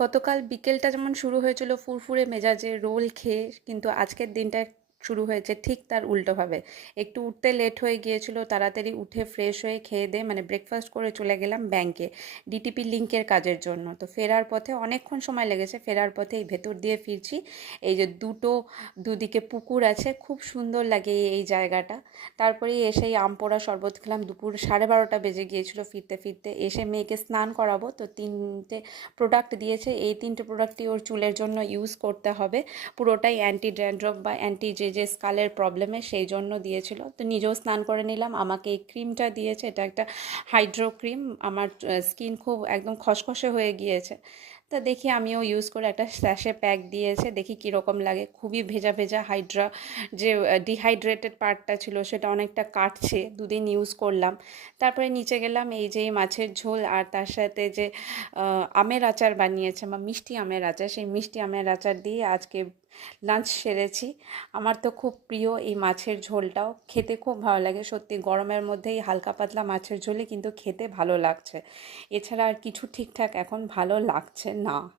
গতকাল বিকেলটা যেমন শুরু হয়েছিল ফুরফুরে মেজাজে রোল খেয়ে, কিন্তু আজকের দিনটা শুরু হয়েছে ঠিক তার উল্টোভাবে। একটু উঠতে লেট হয়ে গিয়েছিল, তাড়াতাড়ি উঠে ফ্রেশ হয়ে খেয়ে দিয়ে মানে ব্রেকফাস্ট করে চলে গেলাম ব্যাংকে ডিটিপি লিঙ্কের কাজের জন্য। তো ফেরার পথে অনেকক্ষণ সময় লেগেছে, ফেরার পথে এই ভেতর দিয়ে ফিরছি। এই যে দুদিকে পুকুর আছে, খুব সুন্দর লাগে এই জায়গাটা। তারপরে এসেই আম পোড়া শরবত খেলাম, দুপুর 12:30 বেজে গিয়েছিল ফিরতে ফিরতে। এসে মেয়েকে স্নান করাবো, তো 3টে প্রোডাক্ট দিয়েছে, এই 3টে প্রোডাক্টই ওর চুলের জন্য ইউজ করতে হবে। পুরোটাই অ্যান্টি ড্যান্ড্রফ বা অ্যান্টি যে স্কালের প্রবলেমে সেই জন্য দিয়েছিল। তো নিজেও স্নান করে নিলাম। আমাকে এই ক্রিমটা দিয়েছে, এটা একটা হাইড্রো ক্রিম। আমার স্কিন খুব একদম খসখসে হয়ে গিয়েছে, তা দেখি আমিও ইউজ করে, একটা স্যাশে প্যাক দিয়েছে, দেখি কীরকম লাগে। খুবই ভেজা ভেজা, যে ডিহাইড্রেটেড পার্টটা ছিল সেটা অনেকটা কাটছে, দুদিন ইউজ করলাম। তারপরে নিচে গেলাম, এই যে মাছের ঝোল আর তার সাথে যে আমের আচার বানিয়েছে, বা মিষ্টি আমের আচার, সেই মিষ্টি আমের আচার দিয়ে আজকে লাঞ্চ সেরেছি। আমার তো খুব প্রিয় এই মাছের ঝোলটাও, খেতে খুব ভালো লাগে সত্যি। গরমের মধ্যে এই হালকা পাতলা মাছের ঝোলে কিন্তু খেতে ভালো লাগছে। এছাড়া আর কিছু ঠিকঠাক এখন ভালো লাগছে না।